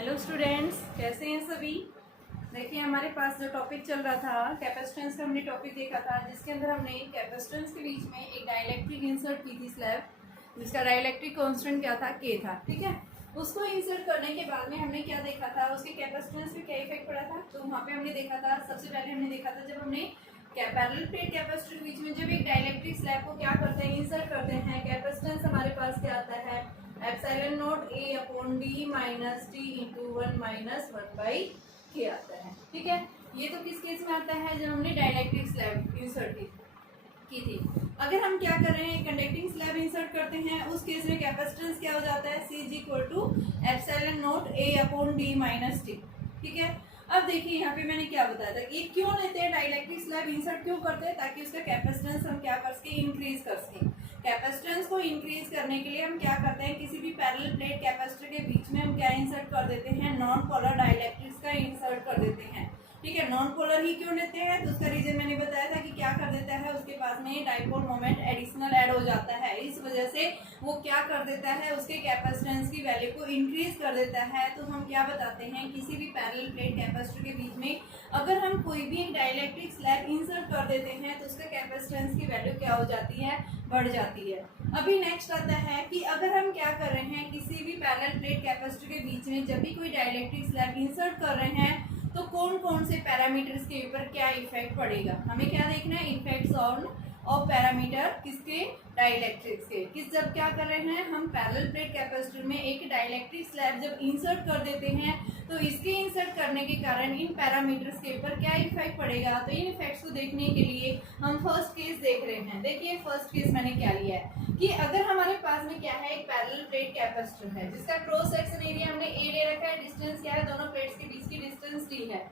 Hello students, कैसे हैं सभी। देखिए हमारे पास जो टॉपिक चल रहा था कैपेसिटेंस का, हमने टॉपिक देखा था जिसके अंदर हमने कैपेसिटेंस के बीच में एक डाइलेक्ट्रिक इंसर्ट की थी स्लैब, जिसका डाइलेक्ट्रिक कांस्टेंट क्या था, के था। ठीक है, उसको इंसर्ट करने के बाद में हमने क्या देखा था, उसके कैपेसिटेंस पे क्या इफेक्ट पड़ा था। तो वहाँ पे हमने देखा था, सबसे पहले हमने देखा था जब हमने पैरेलल प्लेट कैपेसिटर के बीच में जब एक डाइलेक्ट्रिक स्लैब को क्या करते हैं, इंसर्ट करते हैं, कैपेसिटेंस हमारे पास क्या आता है, epsilon naught A upon D minus T into 1 minus 1 by के आता है। ठीक है, ये तो किस केस में आता है, जब हमने डाइलेक्ट्रिक स्लैब इंसर्ट की थी। अगर हम क्या कर रहे हैं, कंडक्टिंग स्लैब इंसर्ट करते हैं, उस केस में कैपेसिटेंस क्या हो जाता है, C is equal to epsilon naught A upon D minus T. ठीक है, अब देखिए यहाँ पे मैंने क्या बताया था, ये क्यों लेते हैं डाइलेक्ट्रिक स्लैब इंसर्ट क्यों करते हैं, ताकि उसका कैपेसिटेंस हम क्या कर सके, इंक्रीज कर सके। कैपेसिटेंस को इंक्रीज करने के लिए हम क्या करते हैं, किसी भी पैरेलल प्लेट कैपेसिटर के बीच में हम क्या इंसर्ट कर देते हैं, नॉन पोलर डाइलेक्ट्रिक्स का इंसर्ट कर देते हैं। ठीक है, नॉन पोलर ही क्यों लेते हैं, तो उसका रीजन मैंने बताया था कि क्या कर देता है, उसके पास में डाइपोल मोमेंट एडिशनल ऐड हो जाता है, इस वजह से वो क्या कर देता है, उसके कैपेसिटेंस की वैल्यू को इंक्रीज कर देता है। तो हम क्या बताते हैं, किसी भी पैरेलल प्लेट कैपेसिटर के बीच में अगर हम कोई भी एक डाइलेक्ट्रिक स्लैब इंसर्ट कर देते हैं तो उसका कैपेसिटेंस की वैल्यू क्या हो जाती है, बढ़ जाती है। अभी नेक्स्ट आता है कि अगर हम क्या कर रहे हैं, किसी भी पैरेलल प्लेट कैपेसिटर के बीच में जब भी कोई डाइलेक्ट्रिक स्लैब इंसर्ट कर रहे हैं तो कौन कौन से पैरामीटर्स के ऊपर क्या इफेक्ट पड़ेगा, हमें क्या देखना है, इफेक्ट्स ऑफ पैरामीटर किसके, डाइलेक्ट्रिक्स के। किस जब क्या कर रहे हैं, हम पैरेलल प्लेट कैपेसिटर में एक डाइलेक्ट्रिक स्लैब जब इंसर्ट कर देते हैं तो इसके इंसर्ट करने के कारण इन पैरामीटर्स के ऊपर क्या इफेक्ट पड़ेगा। तो इन इफेक्ट्स को देखने के लिए हम फर्स्ट केस देख रहे हैं। देखिए फर्स्ट केस मैंने क्या लिया है कि अगर हमारे पास में क्या है, एक पैरेलल प्लेट कैपेसिटर है जिसका क्रॉस सेक्शन एरिया हमने ए ले रखा है, डिस्टेंस क्या है, दोनों प्लेट्स के बीच की डिस्टेंस डी है।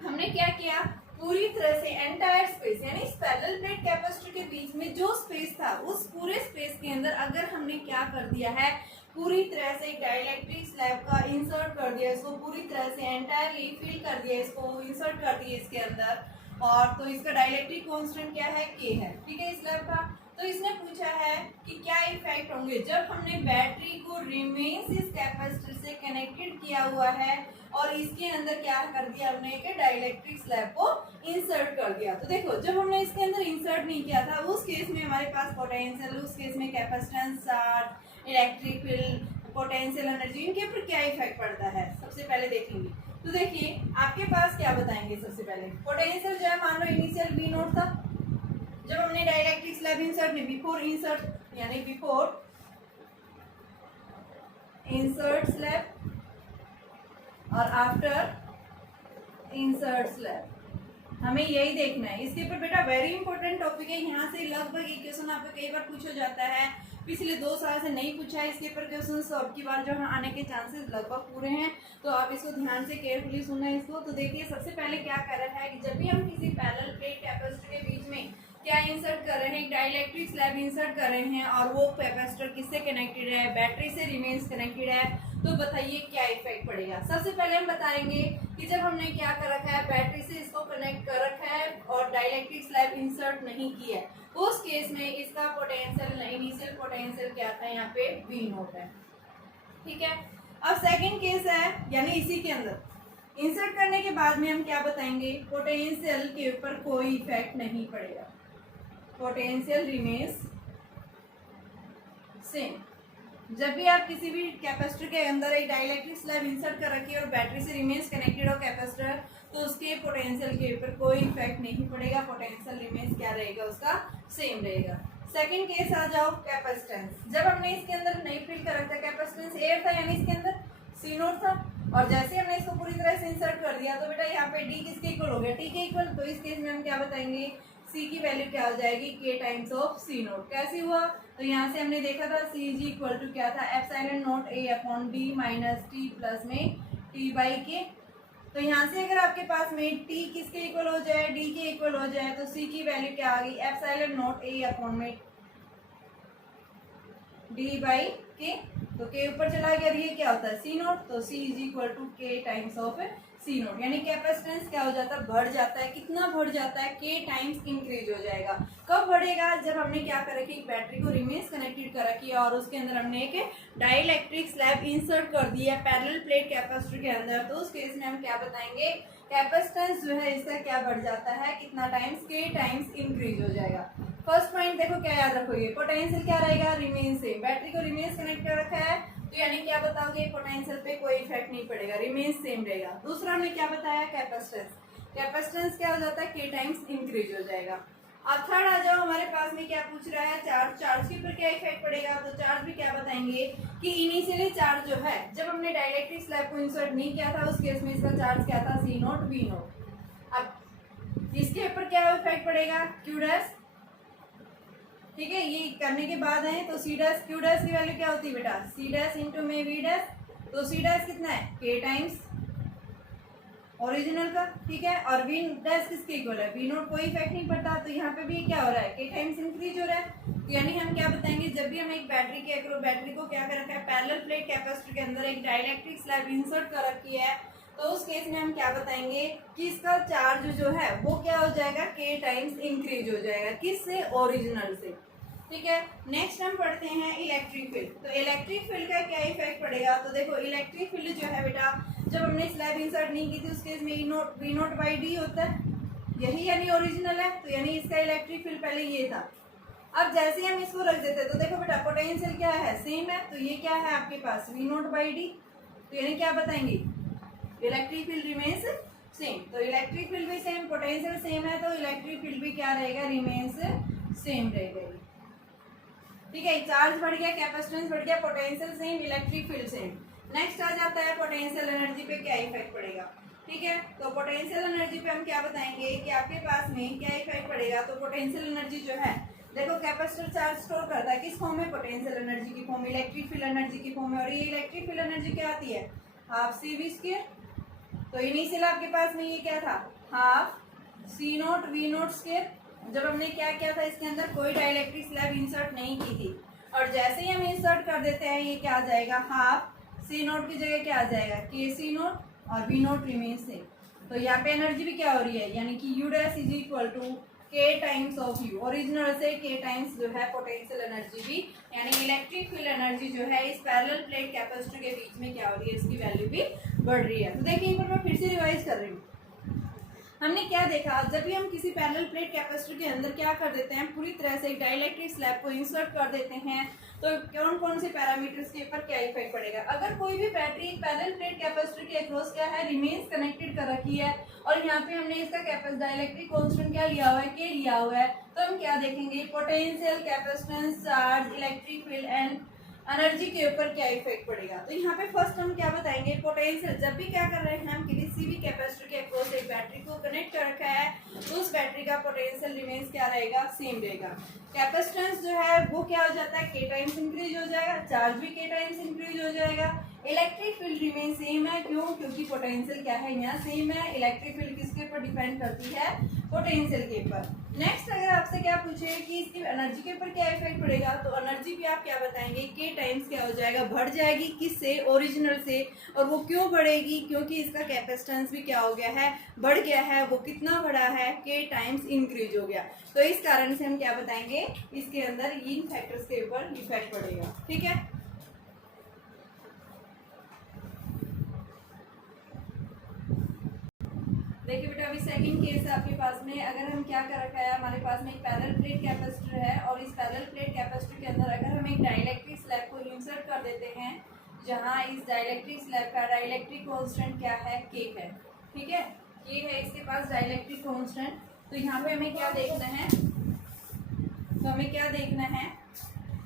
हमने क्या किया, पूरी तरह से एंटायर स्पेस यानी इस पैरेलल प्लेट कैपेसिटर के बीच में जो स्पेस था उस पूरे स्पेस के अंदर अगर हमने क्या कर दिया है, पूरी तरह से डाइलेक्ट्रिक स्लैब का इंसर्ट कर दिया, इसको पूरी तरह से एंटायरली फिल कर दिया, इसको इंसर्ट कर दिया इसके अंदर, और तो इसका डाइलेक्ट्रिक कांस्टेंट क्या है, के है। ठीक है, स्लैब का। तो इसने पूछा है कि क्या इफेक्ट होंगे जब हमने बैटरी को रिमेन्स इस कैपेसिटर से कनेक्टेड किया हुआ है और इसके अंदर क्या कर दिया हमने, एक डाइलेक्ट्रिक स्लैब को इंसर्ट कर दिया। तो देखो जब हमने इसके अंदर इंसर्ट नहीं किया था उस केस में हमारे पास पोटेंशियल, उस केस में capacitance, charge, electric field, potential energy, इनके ऊपर क्या इफेक्ट पड़ता है सबसे पहले देखेंगे। तो देखिए आपके पास क्या बताएंगे, सबसे पहले पोटेंशियल जो है, मान लो इनिशियल V नोट था जब हमने डाइलेक्ट्रिक स्लैब इंसर्ट नहीं, बिफोर इंसर्ट यानी बिफोर इंसर्ट स्लैब और आफ्टर इंसर्ट स्लैब, हमें यही देखना है। इसके ऊपर बेटा वेरी इंपॉर्टेंट टॉपिक है, यहाँ से लगभग एक क्वेश्चन आपको कई बार पूछा जाता है, पिछले 2 साल से नहीं पूछा है इसके ऊपर क्वेश्चन, तो अब की बार जो आने के चांसेस लगभग पूरे हैं, तो आप इसको ध्यान से केयरफुली सुनना है इसको। तो देखिए सबसे पहले क्या कर रहा है कि जब भी हम किसी पैरेलल प्लेट कैपेसिटर के बीच में क्या इंसर्ट कर रहे हैं, एक डाइलेक्ट्रिक स्लैब इंसर्ट कर रहे हैं और वो कैपेसिटर किससे कनेक्टेड है, बैटरी से रिमेन्स कनेक्टेड है, तो बताइए क्या इफेक्ट पड़ेगा। सबसे पहले हम बताएंगे कि जब हमने क्या कर रखा है, बैटरी से इसको कनेक्ट कर रखा है और डाइलेक्ट्रिक स्लैब इंसर्ट नहीं किया है, उस केस में इसका पोटेंशियल, इनिशियल पोटेंशियल क्या था, यहाँ पे V नोट है। ठीक है, अब सेकंड केस है, यानी इसी के अंदर इंसर्ट करने के बाद में हम क्या बताएंगे, पोटेंशियल के ऊपर कोई इफेक्ट नहीं पड़ेगा, पोटेंशियल रिमेन्स सेम। जब भी आप किसी भी कैपेसिटर के अंदर एक डाइलेक्ट्रिक स्लैब इंसर्ट कर रखी है और बैटरी से रिमेन्स कनेक्टेड हो कैपेसिटर, तो उसके पोटेंशियल के ऊपर कोई इफेक्ट नहीं पड़ेगा, पोटेंशियल रिमेन्स क्या रहेगा, उसका सेम रहेगा। सेकंड केस आ जाओ, कैपेसिटेंस। जब हमने इसके अंदर नहीं फिल कर रखा, कैपेसिटेंस एयर था यानी इसके अंदर सी नोट था, और जैसे हमने इसको पूरी तरह से इंसर्ट कर दिया तो बेटा यहाँ पे डी किसके इक्वल हो गया, टी के इक्वल। तो इस केस में हम क्या बताएंगे, सी की वैल्यू क्या हो जाएगी, के टाइम्स ऑफ सी नोट। कैसे हुआ, तो यहाँ से हमने देखा था सी इज इक्वल टू क्या था, epsilon naught A upon D minus T plus में टी बाई के। तो यहाँ से अगर आपके पास में टी किसके इक्वल हो जाए, डी के इक्वल हो जाए, तो सी की वैल्यू क्या आ गई, एप्सिलॉन नॉट ए अपॉन में डी बाई के, तो के ऊपर चला गया, ये क्या होता है सी नोट, तो सी is equal to K times of C note, यानी कैपेसिटेंस क्या हो जाता है, बढ़ जाता है, कितना बढ़ जाता है, के टाइम्स इंक्रीज हो जाएगा। कब बढ़ेगा, जब हमने क्या कर रखी, एक बैटरी को रिमेंस कनेक्टेड कर रखी है और उसके अंदर हमने एक डाइइलेक्ट्रिक स्लैब इंसर्ट कर दिया पैरेलल प्लेट कैपेसिटर के अंदर, तो उस केस में हम क्या बताएंगे, कैपेसिटेंस जो है इसका क्या बढ़ जाता है, कितना टाइम्स, के टाइम्स इंक्रीज हो जाएगा। फर्स्ट पॉइंट देखो क्या याद रखोगे, पोटेंशियल क्या रहेगा, रिमेन सेम, बैटरी को रिमेंस कनेक्ट कर रखा है तो यानी क्या बताओगे, पोटेंशियल पे कोई इफेक्ट नहीं पड़ेगा, रिमेन सेम रहेगा। दूसरा हमने क्या बताया, कैपेसिटेंस, कैपेसिटेंस क्या हो जाता है, के टाइम्स इंक्रीज हो जाएगा। अब थर्ड आ जाओ, हमारे पास में क्या पूछ रहा है, चार्ज, चार्ज के ऊपर क्या इफेक्ट पड़ेगा, तो चार्ज भी क्या बताएंगे कि इनिशियली चार्ज जो है, जब हमने डाइइलेक्ट्रिक स्लैब को इंसर्ट नहीं किया था उस केस में इसका चार्ज क्या था, सी नोट वी नोट। अब इसके ऊपर क्या इफेक्ट पड़ेगा, क्यू डैश, ठीक है, ये करने के बाद है तो सी डैश, क्यू डैश की वैल्यू क्या होती है बेटा, सी डैश इंटू में वी डैश, तो सी डैश कितना है, के टाइम्स ओरिजिनल का, ठीक है, और वी डैश किसके इक्वल है, वी नोट, कोई इफेक्ट नहीं पड़ता, तो यहाँ पे भी क्या हो रहा है, के टाइम्स इंक्रीज हो रहा है। तो यानी हम क्या बताएंगे, जब भी हम एक बैटरी के बैटरी को क्या कर रखा है, पैरेलल प्लेट कैपेसिटर के अंदर एक डाइइलेक्ट्रिक स्लैब इंसर्ट कर रखी है, तो उस केस में हम क्या बताएंगे कि इसका चार्ज जो है वो क्या हो जाएगा, के टाइम्स इंक्रीज हो जाएगा, किससे, ओरिजिनल से, ठीक है। नेक्स्ट हम पढ़ते हैं इलेक्ट्रिक फील्ड, तो इलेक्ट्रिक फील्ड का क्या इफेक्ट पड़ेगा, तो देखो इलेक्ट्रिक फील्ड जो है बेटा, जब हमने स्लैब इंसर्ट नहीं की थी उस केस में वी नोट बाई डी होता है, यही यानी ओरिजिनल है, तो यानी इसका इलेक्ट्रिक फील्ड पहले ये था। अब जैसे ही हम इसको रख देते तो देखो बेटा पोटेंशियल क्या है, सेम है, तो ये क्या है आपके पास, वी नोट बाई डी, तो यानी क्या बताएंगे, इलेक्ट्रिक फील्ड रिमेन्स सेम, तो इलेक्ट्रिक फील्ड भी सेम, पोटेंशियल सेम है, तो इलेक्ट्रिक फील्ड भी क्या रहेगा, रिमेन्स सेम रहेगा, ठीक है। चार्ज बढ़ गया, कैपेसिटेंस बढ़ गया, potential same, electric field same. Next आ जाता है पोटेंशियल एनर्जी पे क्या इफेक्ट पड़ेगा, ठीक है, तो पोटेंशियल एनर्जी पे हम क्या बताएंगे कि आपके पास में क्या इफेक्ट पड़ेगा, तो पोटेंशियल एनर्जी जो है, देखो कैपेसिटर चार्ज स्टोर करता है किस फॉर्म में, पोटेंशियल एनर्जी की फॉर्म में, इलेक्ट्रिक फील्ड एनर्जी की फॉर्म में, और ये इलेक्ट्रिक फील्ड एनर्जी क्या आती है, हाफ सी वी स्क्वायर, तो इनिशियल आपके पास में ये क्या था, half C naught V naught square, जब हमने क्या किया था, इसके अंदर कोई डाइइलेक्ट्रिक स्लैब इंसर्ट नहीं की थी, और जैसे ही हम इंसर्ट कर देते हैं ये क्या आ जाएगा, हाफ सी नोट की जगह क्या आ जाएगा, के सी नोट, और वी नोट रिमेन सेम, तो यहाँ पे एनर्जी भी क्या हो रही है, यानी कि U dash is equal to K times of U, original से के टाइम्स जो है पोटेंशियल एनर्जी भी, यानी इलेक्ट्रिक फील्ड एनर्जी जो है इस पैरेलल प्लेट कैपेसिटर के बीच में क्या हो रही है, इसकी वैल्यू भी बढ़ रही है। तो देखिए एक बार मैं फिर से रिवाइज कर रही हूँ, हमने क्या देखा, जब भी हम किसी पैरेलल प्लेट कैपेसिटर के अंदर क्या कर देते हैं, पूरी तरह से एक डाइइलेक्ट्रिक स्लैब को इंसर्ट कर देते हैं, तो कौन कौन से पैरामीटर्स के ऊपर क्या इफेक्ट पड़ेगा। अगर कोई भी बैटरी एक पैरेलल प्लेट कैपेसिटर के अक्रॉस क्या है, रिमेन्स कनेक्टेड कर रखी है, और यहाँ पे हमने इसका डाइइलेक्ट्रिक कांस्टेंट क्या लिया हुआ है, के लिया हुआ है, तो हम क्या देखेंगे, potential, capacitance, charge, electric field and energy के ऊपर क्या इफेक्ट पड़ेगा। तो यहाँ पे फर्स्ट हम क्या बताएंगे, पोटेंशियल, जब भी क्या कर रहे हैं हम किसी भी कैपेसिटर के अक्रॉस एक बैटरी को कनेक्ट कर रखा है, तो उस बैटरी का पोटेंशियल रिमेन्स क्या रहेगा, सेम रहेगा। कैपेसिटेंस जो है वो क्या हो जाता है, के टाइम्स इंक्रीज हो जाएगा, चार्ज भी के टाइम्स इंक्रीज हो जाएगा, इलेक्ट्रिक फील्ड रिमेन सेम है, क्यों, क्योंकि पोटेंशियल क्या है, यहाँ सेम है, इलेक्ट्रिक फील्ड किसके ऊपर डिपेंड करती है, पोटेंशियल के ऊपर। नेक्स्ट अगर आपसे क्या पूछे कि इसकी एनर्जी के ऊपर क्या इफेक्ट पड़ेगा, तो एनर्जी भी आप क्या बताएंगे, के टाइम्स क्या हो जाएगा, बढ़ जाएगी, किससे, ओरिजिनल से, और वो क्यों बढ़ेगी, क्योंकि इसका कैपेसिटेंस भी क्या हो गया है, बढ़ गया है, वो कितना बढ़ा है, के टाइम्स इंक्रीज हो गया, तो इस कारण से हम क्या बताएंगे, इसके अंदर इन फैक्टर्स के ऊपर इफेक्ट पड़ेगा, ठीक है। देखिए बेटा अभी सेकंड केस है आपके पास में, अगर हम क्या कर रखा है, हमारे पास में एक पैरेलल प्लेट कैपेसिटर है, और इस पैरेलल प्लेट कैपेसिटर के अंदर अगर हम एक डाइइलेक्ट्रिक स्लैब को इंसर्ट कर देते हैं, जहां इस डाइइलेक्ट्रिक स्लैब का डाइइलेक्ट्रिक कांस्टेंट क्या है, के है, ठीक है, ये है इसके पास डाइइलेक्ट्रिक कांस्टेंट। तो यहाँ पे हमें क्या देखना है, तो हमें क्या देखना है,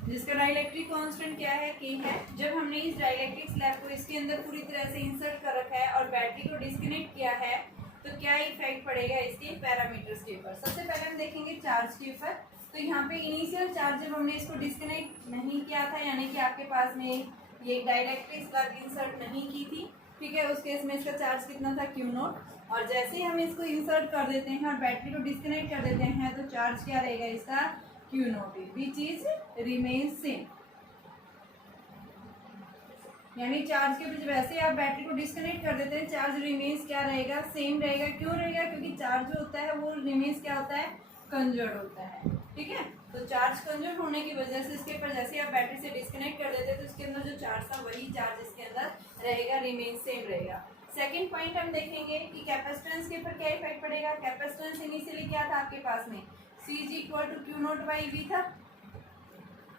जिसका डाइइलेक्ट्रिक कांस्टेंट क्या है, के है। जब हमने इस डाइइलेक्ट्रिक स्लैब को इसके अंदर पूरी तरह से इंसर्ट कर रखा है और बैटरी को डिस्कनेक्ट किया है, तो क्या इफेक्ट पड़ेगा इसके पैरामीटर्स के ऊपर। सबसे पहले हम देखेंगे चार्ज के ऊपर। तो यहाँ पे इनिशियल चार्ज जब हमने इसको डिस्कनेक्ट नहीं किया था, यानी कि आपके पास में ये डाइइलेक्ट्रिक स्लैब इंसर्ट नहीं की थी, ठीक है, उस केस में इसका चार्ज कितना था, क्यू नोट, और जैसे ही हम इसको इंसर्ट कर देते हैं और बैटरी को डिस्कनेक्ट कर देते हैं, तो चार्ज क्या रहेगा इसका, Q note, which is remain same, यानी चार्ज के ऊपर वैसे आप बैटरी को डिस्कनेक्ट कर देते हैं, चार्ज रिमेन्स क्या रहेगा, सेम रहेगा। क्यों रहेगा? क्योंकि चार्ज जो होता है वो रिमेन्स क्या होता है, कंजर्व होता है। ठीक है, तो चार्ज कंजर्व होने की वजह से इसके ऊपर जैसे आप बैटरी से डिस्कनेक्ट कर देते हैं तो इसके अंदर जो चार्ज था वही चार्ज इसके अंदर रहेगा, रिमेन्स सेम रहेगा। सेकेंड पॉइंट हम देखेंगे कि कैपेसिटेंस के ऊपर क्या इफेक्ट पड़ेगा। कैपेसिटेंस इनिशियली क्या था आपके पास में, C equal to Q naught by V था।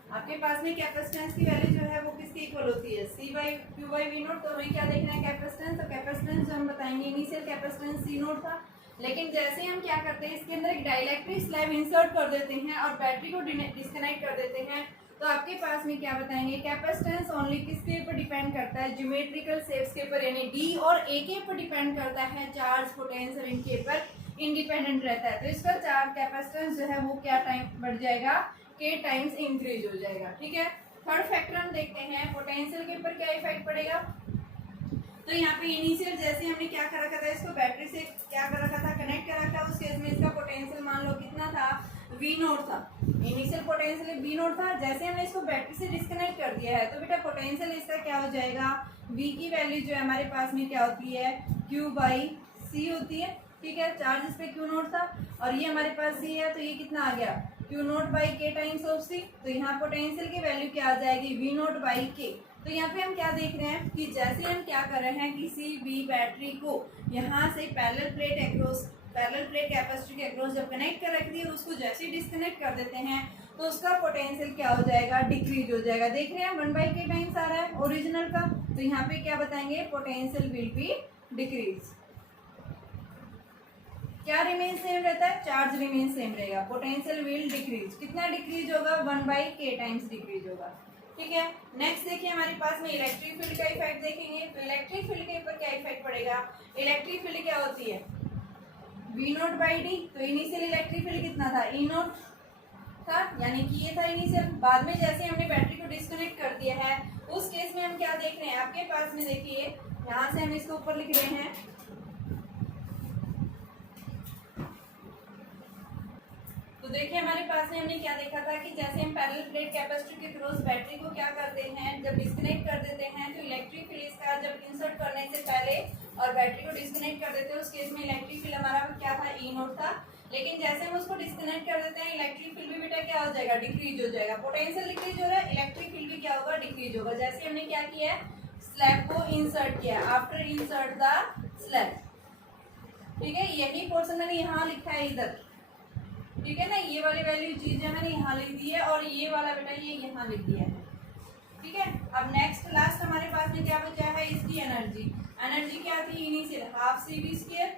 आपके पास में कैपेसिटेंस की वैल्यू जो है वो किसके इक्वल होती है, C by Q by V naught. तो हमें क्या देखना है, कैपेसिटेंस। तो कैपेसिटेंस जो हम बताएंगे इनिशियल कैपेसिटेंस C नोट था, लेकिन जैसे हम क्या करते हैं इसके अंदर एक डाइलेक्ट्रिक स्लैब इंसर्ट कर देते हैं और बैटरी को डिस्कनेक्ट कर देते हैं, तो आपके पास में क्या बताएंगे, कैपेसिटेंस ओनली किसके ऊपर डिपेंड करता है, ज्योमेट्रिकल शेप्स के ऊपर, यानी D और A के ऊपर डिपेंड करता है। चार्ज पोटेंशियल इनके ऊपर इंडिपेंडेंट रहता है। तो इसका चार्ज कैपेसिटेंस जो है वो क्या टाइम बढ़ जाएगा, K टाइम्स इंक्रीज हो जाएगा। ठीक है, थर्ड फैक्टर हम देखते हैं पोटेंशियल के ऊपर क्या इफेक्ट पड़ेगा। तो यहाँ पे इनिशियल जैसे हमने क्या कर रखा था, इसको बैटरी से क्या कर रखा था, कनेक्ट कर रखा था। उस केस में इसका पोटेंशियल मान लो कितना था, V नोट था। इनिशियल पोटेंशियल V नोट था। जैसे हमने इसको बैटरी से डिस्कनेक्ट कर दिया है तो बेटा पोटेंशियल इसका क्या हो जाएगा, V की वैल्यू जो है हमारे पास में क्या होती है, Q बाई C होती है। ठीक है, चार्ज इस पे Q नोट था और ये हमारे पास C है, तो ये कितना आ गया, Q note by K times of C। तो यहाँ पोटेंशियल की वैल्यू क्या आ जाएगी, V नोट बाई K। तो यहाँ पे हम क्या देख रहे हैं कि जैसे हम क्या कर रहे हैं, किसी भी बैटरी को यहाँ से पैरेलल प्लेट कैपेसिटर के अक्रॉस जब कनेक्ट कर रख दिए, उसको जैसे ही डिस्कनेक्ट कर देते हैं तो उसका पोटेंशियल क्या हो जाएगा, डिक्रीज हो जाएगा। देख रहे हैं 1/k टाइम्स आ रहा है ओरिजिनल का, तो यहाँ पे क्या बताएंगे, पोटेंशियल विल बी डिक्रीज। क्या रिमेन सेम रहता है, चार्ज रिमेन सेम रहेगा, पोटेंशियल विल डिक्रीज। कितना डिक्रीज होगा, 1/k टाइम्स डिक्रीज होगा। ठीक है, नेक्स्ट देखिए हमारे पास में इलेक्ट्रिक फील्ड का इफेक्ट देखेंगे। तो इलेक्ट्रिक फील्ड के ऊपर क्या इफेक्ट पड़ेगा, इलेक्ट्रिक फील्ड क्या होती है, V नोट बाई डी। तो इनिशियल इलेक्ट्रिक फील्ड कितना था, E नोट था, यानी कि ये था इनिशियल। बाद में जैसे हमने बैटरी को डिस्कनेक्ट कर दिया है उस केस में हम क्या देख रहे हैं, आपके पास में देखिए यहाँ से हम इसको ऊपर लिख रहे हैं, तो देखिए हमारे पास में हमने क्या देखा था कि जैसे हम पैरेलल प्लेट कैपेसिटर के क्रॉस बैटरी को क्या करते हैं, जब डिस्कनेक्ट कर देते हैं तो इलेक्ट्रिक फील्ड इसका जब इंसर्ट करने से पहले और बैटरी को डिस्कनेक्ट कर देते हैं उस केस में इलेक्ट्रिक फील्ड हमारा क्या था, E नोट था। लेकिन जैसे हम उसको डिस्कनेक्ट कर देते हैं इलेक्ट्रिक फील्ड भी बेटा क्या हो जाएगा, डिक्रीज हो जाएगा। पोटेंशियल डिक्रीज हो रहा है, इलेक्ट्रिक फील्ड भी क्या होगा, डिक्रीज होगा। जैसे हमने क्या किया है, स्लैब को इंसर्ट किया, आफ्टर इंसर्ट द स्लैब। ठीक है, यही पोर्शन मैंने यहाँ लिखा है इधर, ठीक है ना, ये वाली वैल्यू चीज है मैंने यहाँ लिख दी है और ये वाला बेटा ये यहाँ लिख दिया है। ठीक है, अब नेक्स्ट लास्ट हमारे पास में क्या बचा है, इसकी एनर्जी। एनर्जी क्या थी इनिशियल, हाफ CV स्क्वायर।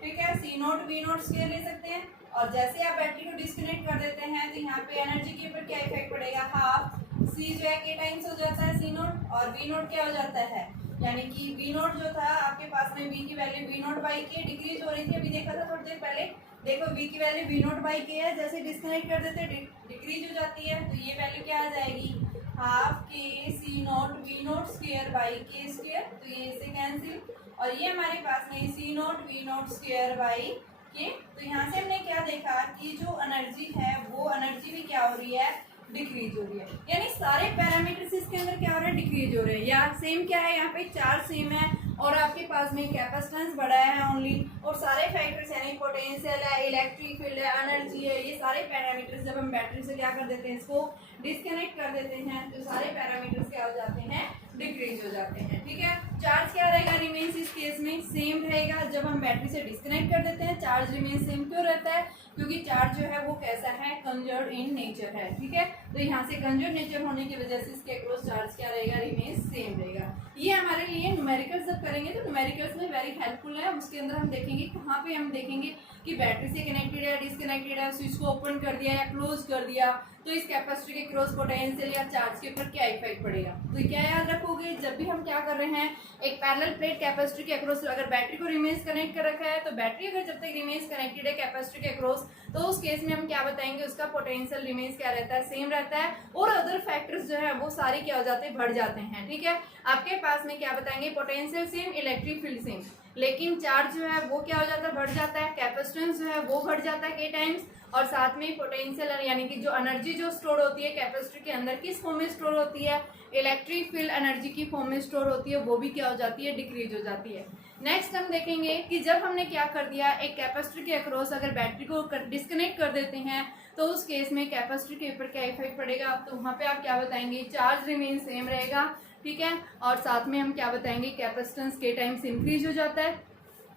ठीक है, C note V note square ले सकते हैं। और जैसे आप बैटरी को डिस्कनेक्ट कर देते हैं तो यहाँ पे एनर्जी के ऊपर क्या इफेक्ट पड़ेगा, हाफ C जो है K टाइम्स हो जाता है C नोट, और V नोट क्या हो जाता है, यानी कि V नोट जो था आपके पास में V की value V note by K decrease हो रही थी, अभी देखा था थोड़ी देर पहले। देखो V की value V note by K है, जैसे डिस्कनेक्ट कर देते डिक्रीज हो जाती है, तो ये वैल्यू क्या आ जाएगी, half K C note V note square by K square. तो ये इसे कैंसिल, और ये हमारे पास में C note V note square by K। तो यहाँ से हमने क्या देखा कि जो एनर्जी है वो एनर्जी भी क्या हो रही है, डिक्रीज हो रही है। यानी सारे पैरामीटर्स इसके अंदर क्या हो रहे हैं, डिक्रीज हो रहे हैं। या सेम क्या है, यहाँ पे चार्ज सेम है और आपके पास में कैपेसिटेंस बढ़ाया है ओनली, और सारे फैक्टर्स यानी पोटेंशियल है, इलेक्ट्रिक फील्ड है, एनर्जी है, ये सारे पैरामीटर्स जब हम बैटरी से क्या कर देते हैं, इसको डिस्कनेक्ट कर देते हैं तो सारे पैरामीटर्स क्या हो जाते हैं, डिक्रीज हो जाते हैं। ठीक है, चार्ज क्या रहेगा, रिमेन्स इस केस में सेम रहेगा। जब हम बैटरी से डिस्कनेक्ट कर देते हैं चार्ज रिमेन्स सेम क्यों रहता है, क्योंकि चार्ज जो है वो कैसा है, कंजर्व इन नेचर है। ठीक है, तो यहाँ से कंजर्व नेचर होने की वजह से इसके अक्रॉस चार्ज क्या रहेगा, रिमेन्स सेम रहेगा। ये हमारे लिए न्यूमेरिकल्स जब करेंगे तो न्यूमेरिकल्स में वेरी हेल्पफुल है। उसके अंदर हम देखेंगे कहाँ पे हम देखेंगे कि बैटरी से कनेक्टेड है, डिस्कनेक्टेड है, स्विच को ओपन कर दिया या क्लोज कर दिया, तो इस कैपेसिटर के क्रॉस पोटेंशियल या चार्ज के ऊपर क्या इफेक्ट पड़ेगा। तो क्या याद रखोगे, जब भी हम क्या कर रहे हैं, एक पैरेलल प्लेट कैपेसिटर के अक्रॉस अगर बैटरी को रिमेन्स कनेक्ट कर रखा है तो बैटरी अगर जब तक रिमेन्स कनेक्टेड है कैपेसिटर के अक्रॉस तो उस केस में हम क्या बताएंगे, उसका पोटेंशियल रिमेन्स क्या रहता है, सेम रहता है, और अदर फैक्टर्स जो है वो सारे क्या हो जाते हैं, बढ़ जाते हैं। ठीक है, आपके पास में क्या बताएंगे, potential same, electric field same, लेकिन चार्ज जो है वो क्या हो जाता है, बढ़ जाता है, कैपेसिटेंस जो है वो बढ़ जाता है K टाइम्स, और साथ में पोटेंशियल यानी कि जो एनर्जी जो स्टोर होती है कैपेसिटर के अंदर किस फॉर्म में स्टोर होती है, इलेक्ट्रिक फील्ड एनर्जी की फॉर्म में स्टोर होती है, वो भी क्या हो जाती है, डिक्रीज हो जाती है। नेक्स्ट हम देखेंगे कि जब हमने क्या कर दिया, एक कैपेसिटर के अक्रॉस अगर बैटरी को डिस्कनेक्ट कर देते हैं तो उस केस में कैपेसिटर के ऊपर क्या इफेक्ट पड़ेगा, तो वहाँ पे आप क्या बताएंगे, चार्ज रिमेन सेम रहेगा, ठीक है, और साथ में हम क्या बताएंगे, कैपेसिटेंस के टाइम से इंक्रीज हो जाता है।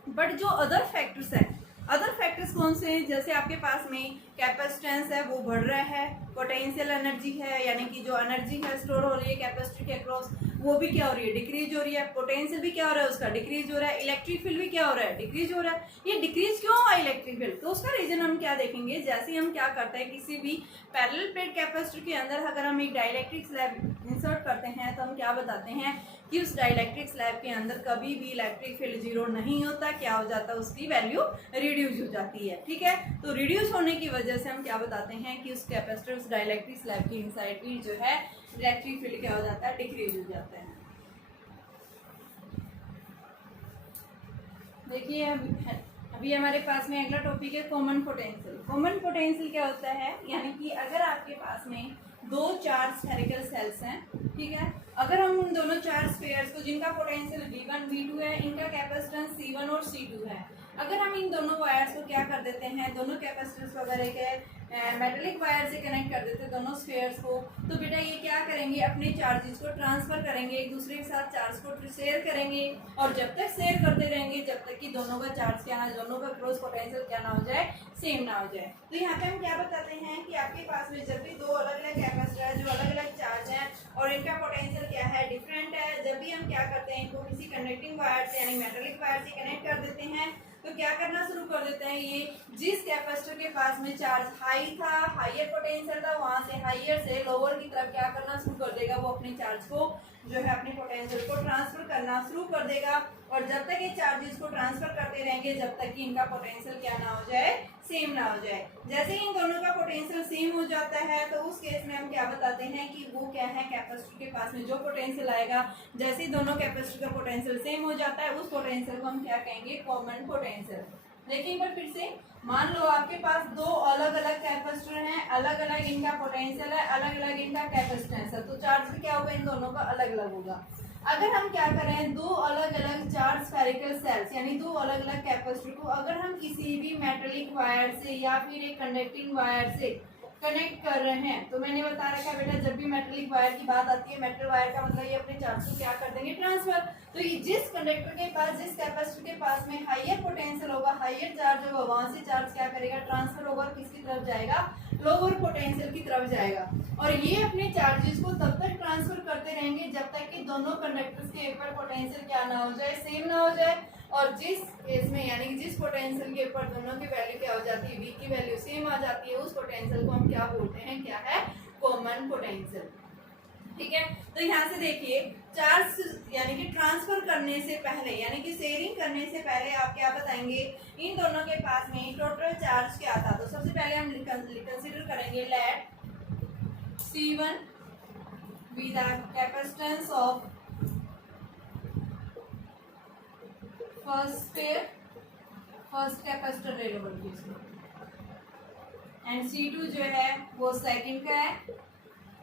बट जो अदर फैक्टर्स है, अदर फैक्टर्स कौन से हैं, जैसे आपके पास में कैपेसिटेंस है वो बढ़ रहा है, पोटेंशियल एनर्जी है यानी कि जो एनर्जी है स्टोर हो रही है कैपेसिटर के अक्रॉस वो भी क्या हो रही है, डिक्रीज हो रही है, पोटेंशियल भी क्या हो रहा है उसका, डिक्रीज हो रहा है, इलेक्ट्रिक फील्ड भी क्या हो रहा है, डिक्रीज हो रहा है। ये डिक्रीज क्यों हुआ इलेक्ट्रिक फील्ड, तो उसका रीजन हम क्या देखेंगे, जैसे हम क्या करते हैं किसी भी पैरेलल प्लेट कैपेसिटर के अंदर अगर हम एक डाइलेक्ट्रिक स्लैब इंसर्ट करते हैं तो हम क्या बताते हैं कि उस डाइलेक्ट्रिक स्लैब के अंदर कभी भी इलेक्ट्रिक फील्ड जीरो नहीं होता, क्या हो जाता है, उसकी वैल्यू रिड्यूस हो जाती है, ठीक है। तो रिड्यूस होने की वजह से हम क्या बताते हैं कि उस कैपेसिटर उस डाइलेक्ट्रिक स्लैब की इनसाइड भी जो है इलेक्ट्रिक फील्ड क्या हो जाता है, डिक्रीज हो जाता है। देखिए अभी हमारे पास में अगला टॉपिक है कॉमन पोटेंशियल। कॉमन पोटेंशियल क्या होता है, यानी कि अगर आपके पास में दो चार्ज स्फेरिकल सेल्स हैं, ठीक है, अगर हम उन दोनों चार्ज स्फेयर्स को जिनका पोटेंशियल V1 V2 है, इनका कैपेसिटेंस C1 और C2 है, अगर हम इन दोनों वायर्स को क्या कर देते हैं, दोनों कैपेसिटेंस वगैरह के मेटेलिक वायर से कनेक्ट कर देते हैं दोनों स्फेयर्स को, तो बेटा ये क्या करेंगे, अपने चार्जेस को ट्रांसफर करेंगे, एक दूसरे के साथ चार्ज को शेयर करेंगे, और जब तक शेयर करते रहेंगे जब तक कि दोनों का चार्ज क्या ना, दोनों का क्रॉस पोटेंशियल क्या ना हो जाए, सेम ना हो जाए। तो यहाँ पे हम क्या बताते हैं कि आपके पास में जब भी दो अलग अलग कैपेसिटर है जो अलग अलग चार्ज है और इनका पोटेंशियल क्या है, डिफरेंट है, जब भी हम क्या करते हैं इनको किसी कंडक्टिंग वायर से यानी मेटेलिक वायर से कनेक्ट कर देते हैं तो क्या करना शुरू कर देते हैं, ये जिस कैपेसिटर के पास में चार्ज हाई था, हाईयर पोटेंशियल था, वहां से हाईयर से लोअर की तरफ क्या करना शुरू कर देगा, वो अपने चार्ज को जो है अपने पोटेंशियल को ट्रांसफर करना शुरू कर देगा, और जब तक ये चार्जेस को ट्रांसफर करते रहेंगे जब तक कि इनका पोटेंशियल क्या ना हो जाए, सेम ना हो जाए। जैसे इन दोनों का पोटेंशियल सेम हो जाता है तो उस केस में हम क्या बताते हैं कि वो क्या है, कैपेसिटर के पास में जो पोटेंशियल आएगा, जैसे ही दोनों कैपेसिटर का पोटेंशियल सेम हो जाता है उस पोटेंशियल को हम क्या कहेंगे, कॉमन पोटेंशियल। देखिए एक बार फिर से मान लो आपके पास दो अलग अलग कैपेसिटर हैं, अलग अलग इनका पोटेंशियल है, अलग अलग इनका कैपेसिटेंस है, तो चार्ज भी क्या होगा, इन दोनों का अलग अलग होगा। अगर हम क्या करें, दो अलग अलग चार्ज स्फेरिकल सेल्स यानी दो अलग अलग कैपेसिटर को अगर हम किसी भी मेटेलिक वायर से या फिर एक कंडक्टिंग वायर से कनेक्ट कर रहे हैं, तो मैंने बता रखा है बेटा जब भी मेटेलिक वायर की बात आती है, मेटल वायर का मतलब ये अपने चार्ज को क्या कर देंगे, ट्रांसफर। तो ये जिस कंडक्टर के पास, जिस कैपेसिटर के पास में हाईयर पोटेंशियल होगा, हाईयर चार्ज होगा, वहां से चार्ज क्या करेगा, ट्रांसफर होगा, किसकी तरफ जाएगा, लोअर पोटेंशियल की तरफ जाएगा, और ये अपने चार्जेस को तब तक ट्रांसफर करते रहेंगे जब तक कि दोनों कंडक्टर्स के ऊपर पोटेंशियल क्या ना हो जाए, सेम ना हो जाए, और जिस केस में यानी कि जिस पोटेंशियल के ऊपर दोनों की वैल्यू क्या हो जाती है, V की वैल्यू सेम आ जाती है, उस पोटेंशियल को हम क्या बोलते हैं, क्या है, कॉमन पोटेंशियल, ठीक है। तो यहाँ से देखिए चार्ज यानी कि ट्रांसफर करने से पहले यानी कि शेयरिंग करने से पहले आप क्या बताएंगे, इन दोनों के पास में टोटल चार्ज क्या था, तो सबसे पहले हम कंसीडर करेंगे let C1 be the capacitance of first capacitor ले लो बल्कि इसको, एंड C2 जो है वो सेकंड का है,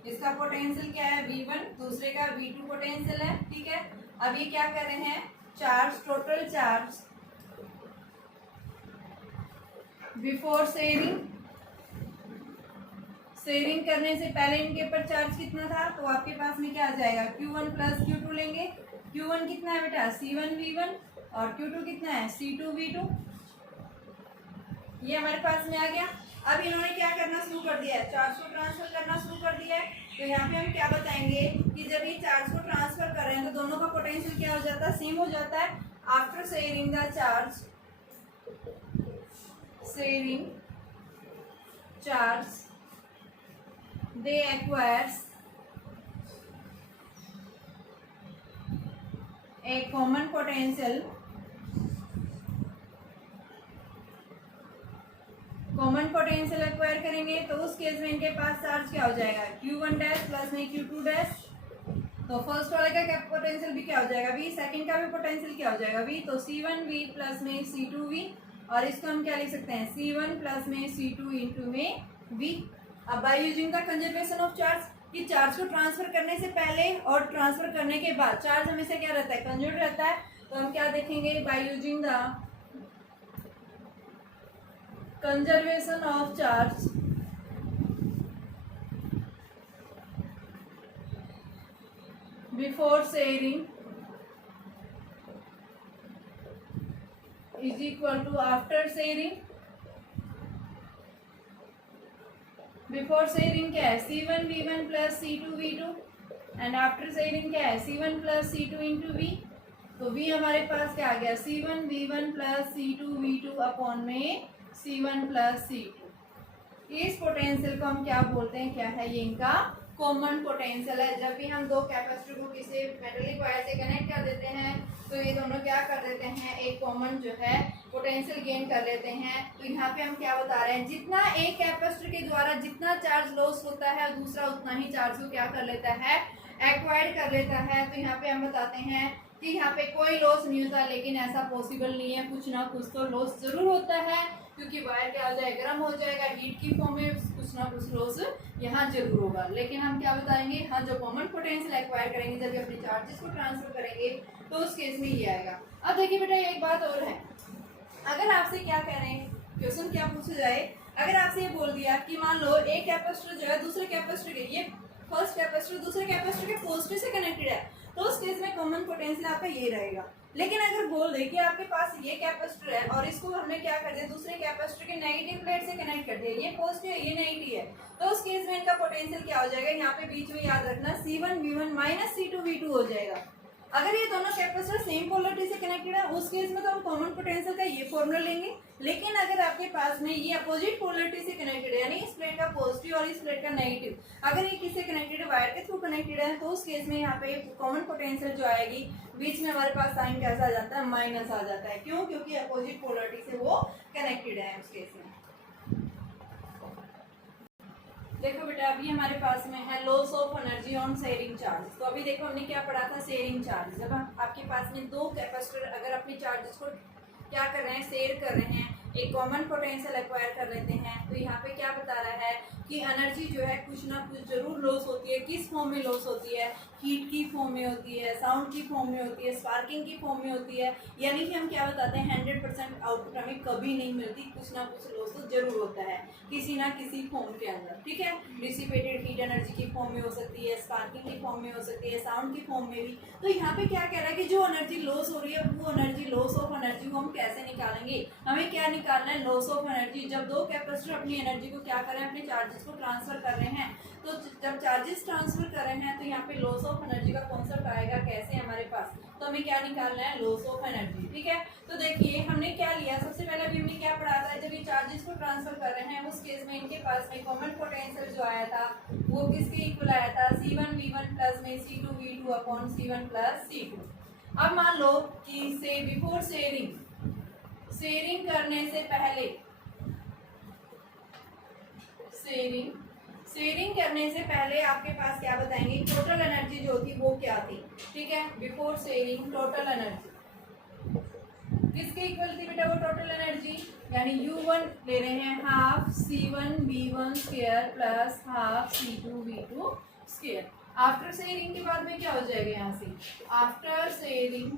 इसका पोटेंशियल क्या है, V1, दूसरे का V2 पोटेंशियल है, ठीक है। अब ये क्या कर रहे हैं, charge, total charge before sharing करने से पहले इनके ऊपर चार्ज कितना था, तो आपके पास में क्या आ जाएगा, Q1 प्लस Q2 लेंगे। Q1 कितना है बेटा, C1 V1, और Q2 कितना है, C2 V2, ये हमारे पास में आ गया। अब इन्होंने क्या करना शुरू कर दिया है, चार्ज को ट्रांसफर करना शुरू कर दिया है, तो यहाँ पे हम क्या बताएंगे कि जब ये चार्ज को ट्रांसफर कर रहे हैं तो दोनों का पोटेंशियल क्या हो जाता है, सेम हो जाता है। After sharing the charge they acquires a common potential acquire करेंगे तो उस केस में इनके पास चार्ज क्या हो जाएगा, Q1 डैश प्लस में Q2 डैश, तो फर्स्ट वाले का पोटेंशियल भी क्या हो जाएगा V, सेकंड का भी पोटेंशियल क्या हो जाएगा V, तो C1V प्लस में C2V, और इसको हम क्या लिख सकते हैं, C1 प्लस में C2 इंटू में V। अब by using the conservation of charge, कि चार्ज को ट्रांसफर करने से पहले और ट्रांसफर करने के बाद चार्ज हमेशा क्या रहता है, कंजर्व रहता है। तो हम क्या देखेंगे, by using the conservation of charge before sharing is equal to after sharing। Before sharing क्या है, C1 V1 plus C2 V2 and after sharing क्या है, C1 plus C2 into V। तो V हमारे पास क्या आ गया, C1 V1 plus C2 V2 upon में C1 plus C2। इस पोटेंशियल को हम क्या बोलते हैं, क्या है ये इनका कॉमन पोटेंशियल है। जब भी हम दो कैपेसिटर को किसी मेटेलिक वायर से कनेक्ट कर देते हैं तो ये दोनों क्या कर देते हैं, एक कॉमन जो है पोटेंशियल गेन कर लेते हैं। तो यहाँ पे हम क्या बता रहे हैं, जितना एक कैपेसिटर के द्वारा जितना चार्ज लॉस होता है दूसरा उतना ही चार्ज को क्या कर लेता है, एक्वायर्ड कर लेता है। तो यहाँ पे हम बताते हैं कि यहाँ पे कोई लॉस नहीं होता, लेकिन ऐसा पॉसिबल नहीं है, कुछ ना कुछ तो लॉस जरूर होता है, क्योंकि वायर क्या हो जाएगा, गर्म हो जाएगा, हीट की फॉर्म में कुछ ना कुछ लॉस यहाँ जरूर होगा। लेकिन हम क्या बताएंगे, हाँ जो कॉमन पोटेंशियल एक्वायर करेंगे जब भी अपने चार्जेस को ट्रांसफर करेंगे तो उस केस में ये आएगा। अब देखिए बेटा एक बात और है, अगर आपसे क्या कह रहे हैं, क्वेश्चन क्या पूछा जाए, अगर आपसे ये बोल दिया कि मान लो एक कैपेसिटर जो है दूसरे कैपेसिटर के, ये फर्स्ट कैपेसिटर दूसरे कैपेसिटर के पॉजिटिव से कनेक्टेड है, तो उस केस में कॉमन पोटेंशियल आपका ये रहेगा। लेकिन अगर बोल दे कि आपके पास ये कैपेसिटर है और इसको हमने क्या कर दिया, दूसरे कैपेसिटर के नेगेटिव प्लेट से कनेक्ट कर दिया, ये पॉजिटिव है ये नेगेटिव है, तो उस केस में इनका पोटेंशियल क्या हो जाएगा, यहाँ पे बीच में याद रखना C1 V1 minus C2 V2 हो जाएगा। अगर ये दोनों कैपेसिटर सेम पोलरिटी से कनेक्टेड है उस केस में तो हम कॉमन पोटेंशियल का ये फॉर्मूला लेंगे। लेकिन अगर आपके पास में ये अपोजिट पोलरिटी से कनेक्टेड है, यानी इस प्लेट का पॉजिटिव और इस प्लेट का नेगेटिव, अगर ये किससे कनेक्टेड है, वायर के थ्रू कनेक्टेड है, तो उस केस में यहाँ पे कॉमन पोटेंशियल जो आएगी बीच में हमारे पास साइन कैसा आ जाता है, माइनस आ जाता है। क्यों, क्योंकि अपोजिट पोलरिटी से वो कनेक्टेड है उस केस में। देखो बेटा अभी हमारे पास में है loss of energy on sharing charge. तो अभी देखो हमने क्या पढ़ा था, शेयरिंग चार्ज। जब आपके पास में दो कैपेसिटर अगर अपने चार्जेस को क्या कर रहे हैं, शेयर कर रहे हैं, एक कॉमन पोटेंशियल एक्वायर कर लेते हैं, तो यहाँ पे क्या बता रहा है कि एनर्जी जो है कुछ ना कुछ जरूर लॉस होती है। किस फॉर्म में लॉस होती है, हीट की फॉर्म में होती है, साउंड की फॉर्म में होती है, स्पार्किंग की फॉर्म में होती है। यानी कि हम क्या बताते हैं 100% आउटपुट हमें कभी नहीं मिलती, कुछ ना कुछ लॉस तो जरूर होता है किसी ना किसी फॉर्म के अंदर। ठीक है, डिसिपेटेड हीट एनर्जी की फॉर्म में हो सकती है, स्पार्किंग की फॉर्म में हो सकती है, साउंड की फॉर्म में भी। तो यहाँ पे क्या कह रहा है कि जो एनर्जी लॉस हो रही है वो एनर्जी, लॉस ऑफ एनर्जी को हम कैसे निकालेंगे, हमें क्या निकालना है, लॉस ऑफ एनर्जी। जब दो कैपेसिटर अपनी एनर्जी को क्या कर रहे हैं, अपने चार्जेस को ट्रांसफर कर रहे हैं, तो जब चार्जेस ट्रांसफर कर रहे हैं तो यहाँ पे लॉस ऑफ एनर्जी का कॉन्सेप्ट आएगा कैसे हमारे पास, तो हमें क्या निकालना है, लॉस ऑफ एनर्जी। ठीक है, तो देखिए हमने क्या लिया, सबसे पहले अभी हमने क्या पढ़ा था, जब ये चार्जेस को ट्रांसफर कर रहे हैं उस केस में इनके पास में कॉमन पोटेंशियल जो आया था वो किसके इक्वल आया था, C1 V1 प्लस में C2 V2 upon C1 plus C2। अब मान लो कि से बिफोर शेयरिंग करने से पहले, शेयरिंग करने से पहले आपके पास क्या बताएंगे, टोटल एनर्जी जो थी वो क्या थी। ठीक है, बिफोर शेयरिंग टोटल एनर्जी किसके इक्वल थी बेटा, वो टोटल एनर्जी यानी U1 ले रहे हैं half C1 V1 square plus half C2 V2 square. After sharing के बाद में क्या हो जाएगा, यहाँ से after sharing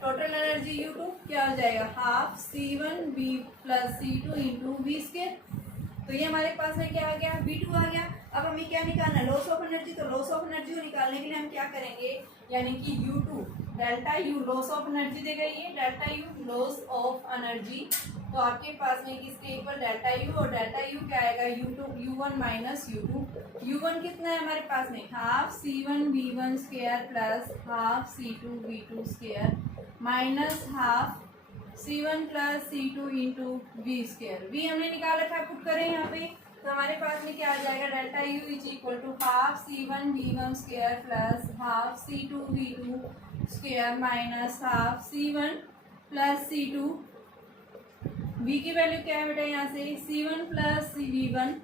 total energy U2 क्या हो जाएगा, half C1 V plus C2 into V square. तो ये हमारे पास में क्या आ गया, V2 आ गया। अब हमें क्या निकालना है, लॉस ऑफ एनर्जी। तो लॉस ऑफ एनर्जी को निकालने के लिए हम क्या करेंगे, यानी कि U2 delta U loss of energy देगा, ये delta U loss of energy. तो आपके पास में किसके इक्वल, डेल्टा U, और डेल्टा U क्या आएगा, U1 माइनस U2। U1 कितना है हमारे पास में, half C1 V1 square plus half C2 V2 square minus half C1 plus C2 into V square. V हमने निकाल रखा है, पुट करें यहाँ पे, तो हमारे पास में क्या आ जाएगा, delta U is equal to half C1 V1 square plus half C2 V2 square minus half C1 plus C2। V की वैल्यू क्या है बेटा, यहाँ से C1 plus V1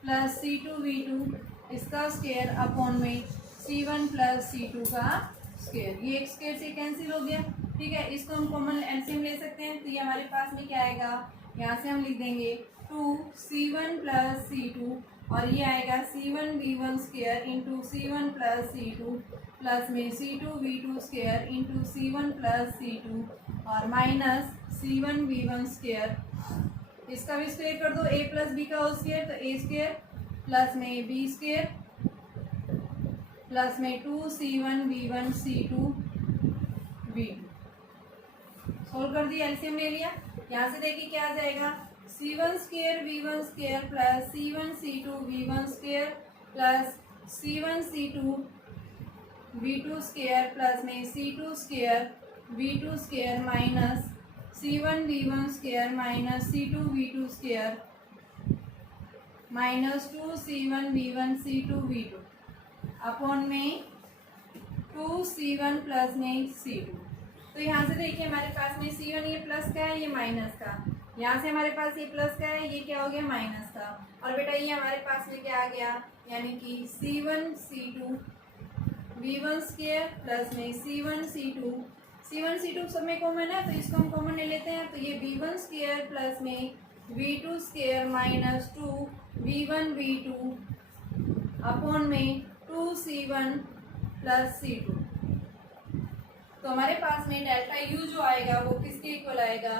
plus C2 V2 इसका स्क्वायर अपॉन में C1 प्लस C2 का square. ये एक स्क्वायर से कैंसिल हो गया। ठीक है, इसको हम कॉमन एलसीएम ले सकते हैं, तो ये हमारे पास में क्या आएगा, यहाँ से हम लिख देंगे 2c1 प्लस c2 और ये आएगा c1v1 square into c1 plus c2 plus में c2v2 square into c1 plus c2 और माइनस c1v1 स्क्वायर, इसका भी स्क्वायर कर दो, a प्लस बी का होल स्क्वायर, तो a स्क्वायर प्लस में b स्क्वायर प्लस में 2c1v1 c2 v2। सोल्व कर दिया, एलसीएम ले लिया। यहाँ से देखिए क्या आ जाएगा, c1 square v1 square plus c1 c2 v1 square plus c1 c2 v2 square plus में c2 square v2 square minus c1 v1 square minus c2 v2 square minus 2c1 v1 c2 v2 upon में 2c1 plus में c2। तो यहाँ से देखिए हमारे पास में c1 ये प्लस का है, ये माइनस का, यहाँ से हमारे पास ये प्लस का है, ये क्या हो गया माइनस का, और बेटा ये हमारे पास में क्या आ गया, यानी कि c1 c2 v1 square plus में c1 c2 सब में कॉमन है, तो इसको हम कॉमन ले लेते हैं, तो ये v1 स्क्वायर प्लस में v2 square minus 2v1 v2 upon में 2c1 प्लस c2। तो हमारे पास में डेल्टा यू जो आएगा वो किसके इक्वल आएगा,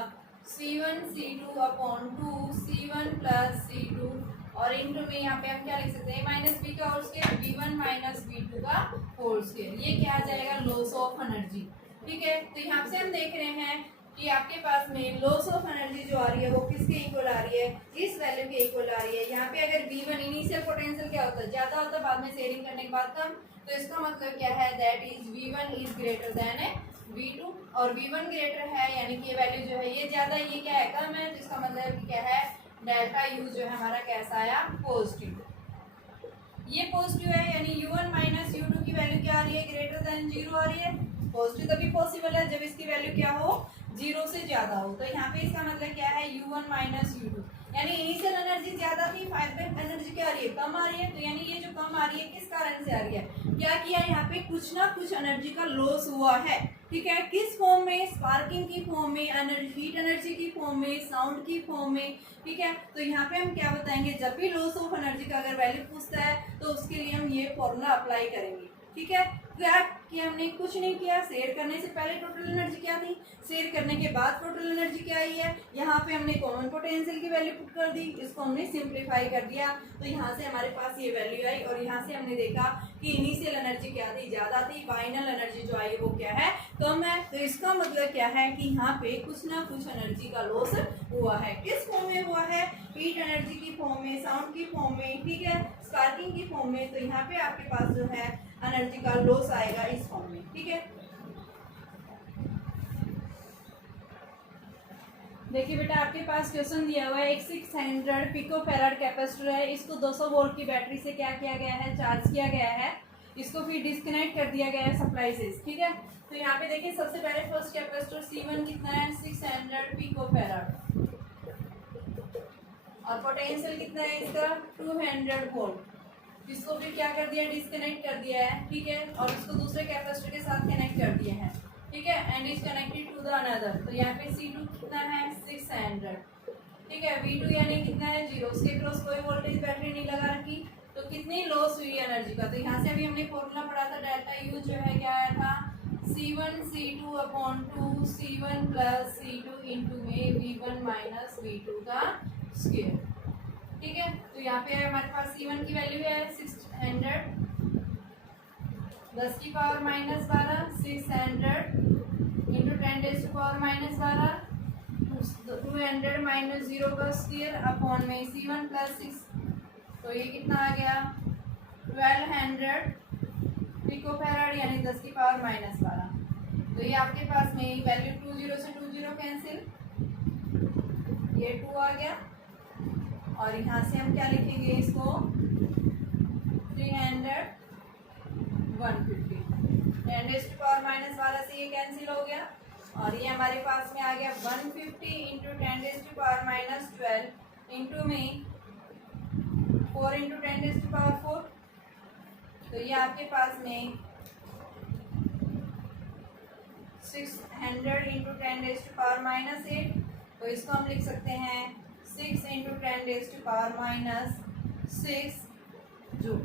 c1 c2 upon 2c1 plus c2 और इंटू में यहाँ पे हम क्या लिख सकते हैं, माइनस बी का whole square v1 minus v2 का होल स्क्वायर, ये क्या आ जाएगा लॉस ऑफ एनर्जी। ठीक है, तो यहाँ से हम देख रहे हैं कि आपके पास में लॉस ऑफ एनर्जी जो आ रही है वो किसके इक्वल आ रही है, इस वैल्यू के इक्वल आ रही है। यहाँ पे अगर v1 इनिशियल पोटेंशियल क्या होता है, ज्यादा होता है, बाद में शेयरिंग करने के बाद कम, तो इसका मतलब क्या है, that is v1 is greater than v2 और v1 ग्रेटर है, यानी कि ये वैल्यू जो है ये ज्यादा, ये क्या है कम है, तो इसका मतलब कि क्या है, डेल्टा यू जो है हमारा कैसा आया, पॉजिटिव। ये पॉजिटिव है, यानी u1 माइनस u2 की वैल्यू क्या आ रही है, ग्रेटर देन 0 आ रही है। पॉजिटिव तभी पॉसिबल है जब इसकी वैल्यू क्या हो, 0 से ज्यादा हो। तो यहाँ पे इसका मतलब क्या है, u1 माइनस u2, यानी इनिशियल एनर्जी ज्यादा थी, फाइनल एनर्जी क्या आ रही है, कम आ रही है। तो यानी ये जो कम आ रही है किस कारण से आ रही है, क्या किया यहाँ पे, कुछ ना कुछ एनर्जी का लॉस हुआ है। ठीक है, किस फॉर्म में, स्पार्किंग की फॉर्म में, एनर्जी हीट एनर्जी की फॉर्म में, साउंड की फॉर्म में। ठीक है, तो यहाँ पे हम क्या बताएंगे, जब भी लॉस ऑफ एनर्जी का अगर वैल्यू पूछता है तो उसके लिए हम ये फॉर्मूला अप्लाई करेंगे। ठीक है, क्या किया हमने, कुछ नहीं किया, शेयर करने से पहले टोटल एनर्जी क्या थी, शेयर करने के बाद टोटल एनर्जी क्या आई है, यहाँ पे हमने कॉमन पोटेंशियल की वैल्यू पुट कर दी, इसको हमने सिंप्लीफाई कर दिया, तो यहाँ से हमारे पास ये वैल्यू आई और यहाँ से हमने देखा कि इनिशियल एनर्जी क्या थी, ज्यादा थी, फाइनल एनर्जी जो आई वो क्या है, कम है। तो इसका मतलब क्या है कि यहाँ पे कुछ ना कुछ एनर्जी का लॉस हुआ है। किस फॉर्म में हुआ है, हीट एनर्जी की फॉर्म में, साउंड की फॉर्म में, ठीक है, स्पार्किंग की फॉर्म में। तो यहाँ पे आपके पास जो है एनर्जी का लॉस आएगा इस फॉर्म में। ठीक है, देखिए बेटा आपके पास क्वेश्चन दिया हुआ है, एक 600 पिकोफैराड कैपेसिटर है, इसको 200 वोल्ट की बैटरी से क्या किया गया है, चार्ज किया गया है, इसको फिर डिस्कनेक्ट कर दिया गया है सप्लाई से। ठीक है, तो यहाँ पे देखिए सबसे पहले फर्स्ट कैपेसिटर C1 कितना है, 600 पिकोफैराड और पोटेंशियल कितना है इसका, 200 वोल्ट। इसको फिर क्या कर दिया, डिस्कनेक्ट कर दिया है। ठीक है, और इसको दूसरे कैपेसिटर के साथ कनेक्ट कर दिया है। ठीक है, end is connected to the another. तो यहाँ पे C2 कितना है, 600। ठीक है, V2 यानी कितना है, 0, उसके क्रॉस कोई वोल्टेज बैटरी नहीं लगा रखी, तो कितनी लॉस हुई एनर्जी का। तो यहाँ से अभी हमने फॉर्मूला पढ़ा था, डेल्टा यू जो है क्या आया था, C1 C2 upon 2 C1 plus C2 into में V1 माइनस V2 का स्क्वायर। ठीक है, तो यहाँ पे हमारे पास C1 की वैल्यू है 600, 10 की power minus 12, 600 into 10 raise to power minus 12, 200 minus 0 का स्क्वायर अपॉन में C1 प्लस 6, तो ये कितना आ गया, 1200 पिकोफैराड, यानी 10 की पावर माइनस 12। तो ये आपके पास में वैल्यू 20 से 20 कैंसिल, ये 2 आ गया, और यहाँ से हम क्या लिखेंगे इसको, 300 150, 10 रेज़ टू पावर माइनस 12 से ये कैंसिल हो गया, और ये हमारे पास में आ गया 150 into 10 raise to power minus 12 into में 4 इंटू 10 रेज़ टू पावर 4। तो ये आपके पास में 600 इंटू 10⁻⁻8, तो इसको हम लिख सकते हैं 6 इंटू 10⁻⁻6 जूल,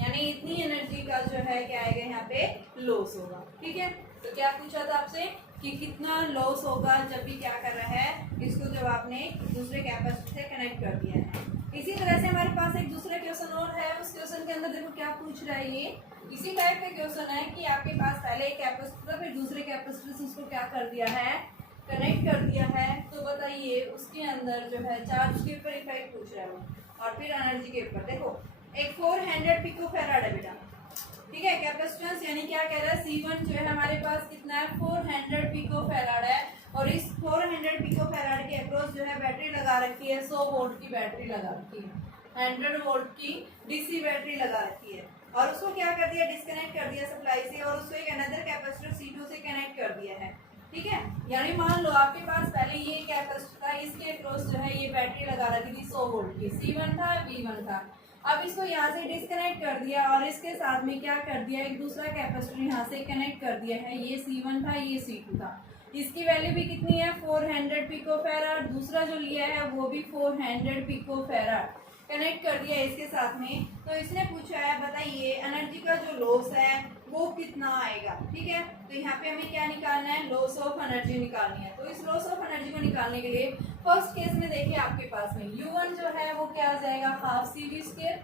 यानी इतनी एनर्जी का जो है क्या आएगा यहाँ पे लॉस होगा। ठीक है, तो क्या पूछा था आपसे कि कितना लॉस होगा जब भी क्या कर रहा है इसको, जब आपने दूसरे कैपेसिटर से कनेक्ट कर दिया है। इसी तरह से हमारे पास एक दूसरा क्वेश्चन और है, उस क्वेश्चन के अंदर देखो क्या पूछ रहा है, ये इसी टाइप का क्वेश्चन है कि आपके पास पहले एक कैपेसिटर फिर दूसरे कैपेसिटर से उसको क्या कर दिया है, कनेक्ट कर दिया है। तो बताइए उसके अंदर जो है चार्ज के ऊपर इफेक्ट पूछ रहा है वो, और फिर एनर्जी के ऊपर। देखो एक 400 पिकोफैराड है बेटा, ठीक है, कैपेसिटेंस यानी क्या कह रहा है, C1 जो है हमारे पास कितना है 400 पिकोफैराड है, और इस 400 पिकोफैराड के अक्रॉस जो है बैटरी लगा रखी है, 100 वोल्ट की बैटरी लगा रखी है, 100 वोल्ट की डीसी बैटरी लगा रखी है, और उसको क्या कर दिया, डिस्कनेक्ट कर दिया सप्लाई से, और उसको एक अनदर कैपेसिटर C2 से कनेक्ट कर दिया है। ठीक है, यानी मान लो आपके पास पहले ये कैपेसिटर था, इसके अक्रॉस जो है ये बैटरी लगा रखी थी 100 वोल्ट की, C1 था, V1 था। अब इसको यहाँ से डिस्कनेक्ट कर दिया और इसके साथ में क्या कर दिया, एक दूसरा कैपेसिटर यहाँ से कनेक्ट कर दिया है, ये C1 था, ये C2 था। इसकी वैल्यू भी कितनी है 400 पिकोफैराड, दूसरा जो लिया है वो भी 400 पिकोफैराड कनेक्ट कर दिया इसके साथ में। तो इसने पूछा है बताइए एनर्जी का जो लॉस है वो कितना आएगा। ठीक है, तो यहाँ पे हमें क्या निकालना है, लॉस ऑफ एनर्जी निकालनी है। तो इस लॉस ऑफ एनर्जी को निकालने के लिए फर्स्ट केस में देखिए आपके पास में U1 जो है वो क्या आ जाएगा, हाफ CV²।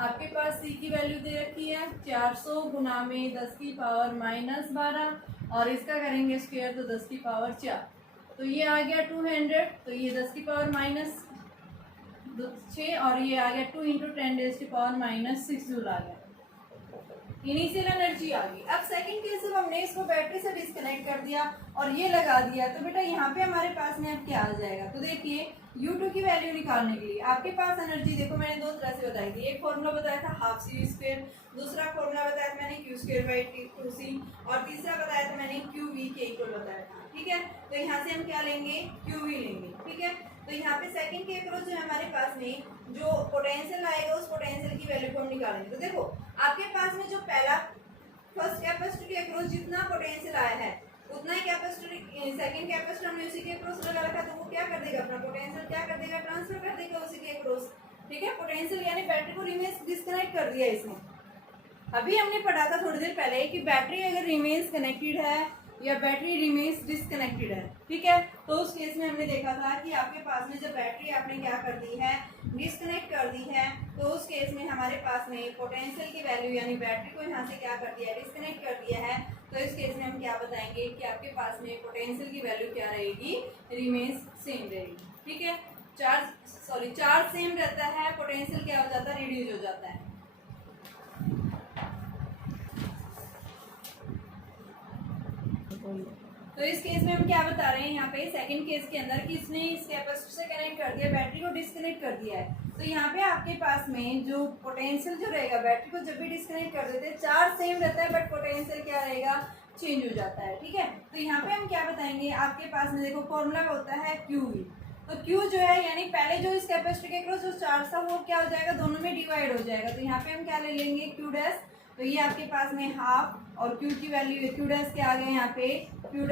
आपके पास C की वैल्यू दे रखी है 400 गुना में 10 की पावर -12, और इसका करेंगे स्क्वायर तो 10 की पावर 4, तो ये आ गया 200, तो ये 10 की पावर -6, और ये आ गया 2 इंटू 10⁻⁻6 जूल आ गया, इनिशियल एनर्जी आ गई। अब सेकंड केस में हमने इसको बैटरी से डिस्कनेक्ट कर दिया और ये लगा दिया, तो बेटा यहाँ पे हमारे पास में अब क्या आ जाएगा, तो देखिए U2 की वैल्यू निकालने के लिए आपके पास एनर्जी देखो मैंने दो तरह से बताई थी, एक फॉर्मूला बताया था हाफ CV², दूसरा फॉर्मूला बताया था मैंने Q²/2C, और तीसरा बताया था मैंने QV के इक्वल बताया था। ठीक है, तो यहाँ से हम क्या लेंगे, QV लेंगे। ठीक है, तो यहाँ पे सेकंड के अक्रॉस जो है हमारे पास में जो पोटेंशियल आएगा उस पोटेंशियल की वैल्यू को हम निकालेंगे। तो देखो आपके पास में जो पहला फर्स्ट कैपेसिटर के अक्रॉस जितना पोटेंशियल आया है उतना ही कैपेसिटर सेकंड कैपेसिटर हमने उसी के अक्रॉस लगा रखा, तो वो क्या कर देगा, अपना पोटेंशियल क्या कर देगा, ट्रांसफर कर देगा उसी के अक्रॉस। ठीक है, पोटेंशियल यानी बैटरी को रिमेन्स डिस्कनेक्ट कर दिया इसने। अभी हमने पढ़ा था थोड़ी देर पहले कि बैटरी अगर रिमेन्स कनेक्टेड है या बैटरी रिमेन्स डिस्कनेक्टेड है, ठीक है, तो उस केस में हमने देखा था कि आपके पास में जब बैटरी आपने क्या कर दी है, डिस्कनेक्ट कर दी है, तो उस केस में हमारे पास में पोटेंशियल की वैल्यू यानी बैटरी को यहाँ से क्या कर दिया है, डिस्कनेक्ट कर दिया है, तो इस केस में हम क्या बताएंगे कि आपके पास में पोटेंशियल की वैल्यू क्या रहेगी, रिमेन्स सेम रहेगी। ठीक है, चार्ज सेम रहता है, पोटेंशियल क्या हो जाता है, रिड्यूस हो जाता है। तो इस केस में हम क्या बता रहे हैं यहाँ पे सेकंड केस के अंदर कि इसने इस कैपेसिटर से कनेक्ट कर दिया, बैटरी को डिस्कनेक्ट कर दिया है, तो यहाँ पे आपके पास में जो पोटेंशियल जो रहेगा बैटरी को जब भी डिस्कनेक्ट कर देते हैं चार्ज सेम रहता है बट पोटेंशियल क्या रहेगा, चेंज हो जाता है। ठीक है, तो यहाँ पे हम क्या बताएंगे, आपके पास में देखो फॉर्मूला होता है QV, तो Q जो है यानी पहले जो इस कैपेसिटर के अक्रॉस जो चार्ज था वो क्या हो जाएगा, दोनों में डिवाइड हो जाएगा, तो यहाँ पे हम क्या ले लेंगे Q', तो ये आपके पास में हाफ, और Q की वैल्यू Q' के आ गए यहाँ पे Q' =